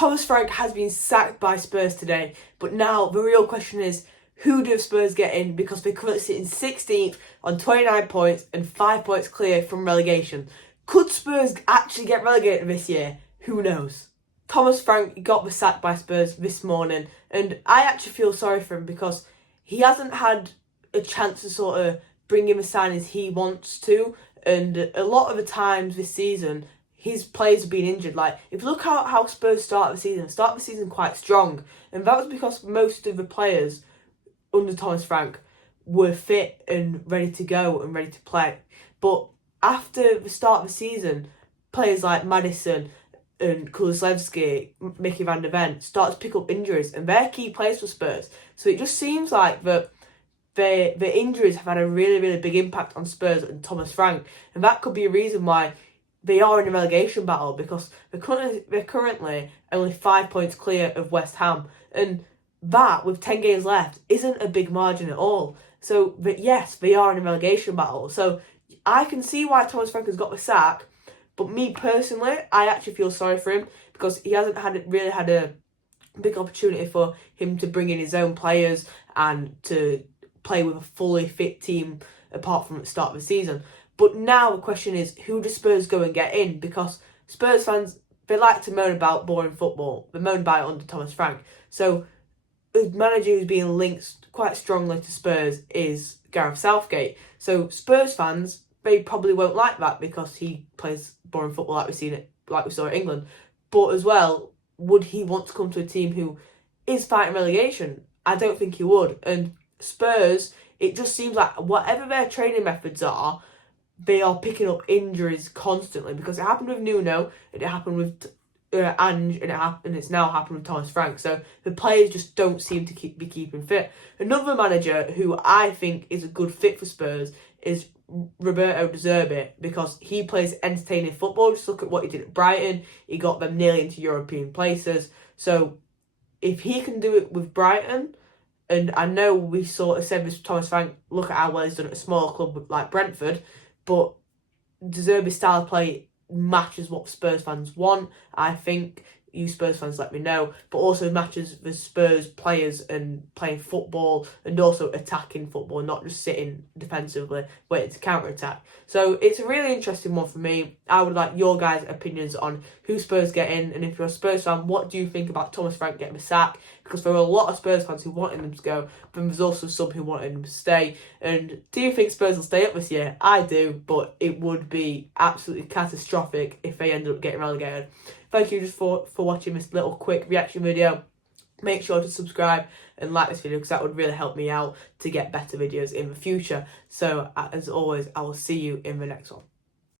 Thomas Frank has been sacked by Spurs today, but now the real question is, who do Spurs get in? Because they're currently sitting 16th on 29 points and 5 points clear from relegation. Could Spurs actually get relegated this year? Who knows? Thomas Frank got sacked by Spurs this morning, and I actually feel sorry for him because he hasn't had a chance to sort of bring in the signings he wants to, and a lot of the times this season his players have been injured. Like, if you look at how Spurs started the season quite strong, and that was because most of the players under Thomas Frank were fit and ready to go and ready to play. But after the start of the season, players like Maddison and Kulusevski, Mickey van der Ven start to pick up injuries, and they're key players for Spurs. So it just seems like that the injuries have had a really, really big impact on Spurs and Thomas Frank, and that could be a reason why they are in a relegation battle, because they're currently only 5 points clear of West Ham, and that, with 10 games left, isn't a big margin at all. So, but yes, they are in a relegation battle. So I can see why Thomas Frank has got the sack, but me personally, I actually feel sorry for him because he hasn't really had a big opportunity for him to bring in his own players and to play with a fully fit team apart from the start of the season. But now the question is, who do Spurs go and get in? Because Spurs fans, they like to moan about boring football. They moan about it under Thomas Frank. So the manager who's being linked quite strongly to Spurs is Gareth Southgate. So Spurs fans, they probably won't like that because he plays boring football like we saw at England. But as well, would he want to come to a team who is fighting relegation? I don't think he would. And Spurs, it just seems like whatever their training methods are, they are picking up injuries constantly, because it happened with Nuno, and it happened with Ange, and it's now happened with Thomas Frank. So the players just don't seem to be keeping fit. Another manager who I think is a good fit for Spurs is Roberto De Zerbi, because he plays entertaining football. Just look at what he did at Brighton. He got them nearly into European places. So if he can do it with Brighton, and I know we sort of said this with Thomas Frank, look at how well he's done at a smaller club like Brentford, but De Zerbi's style of play matches what Spurs fans want. I think you Spurs fans let me know, but also matches the Spurs players and playing football and also attacking football, not just sitting defensively waiting to counter-attack. So it's a really interesting one for me. I would like your guys' opinions on who Spurs get in, and if you're a Spurs fan, what do you think about Thomas Frank getting the sack? Because there were a lot of Spurs fans who wanted them to go, but there's also some who wanted them to stay. And do you think Spurs will stay up this year? I do, but it would be absolutely catastrophic if they ended up getting relegated. Thank you just for watching this little quick reaction video. Make sure to subscribe and like this video, because that would really help me out to get better videos in the future. So as always, I will see you in the next one.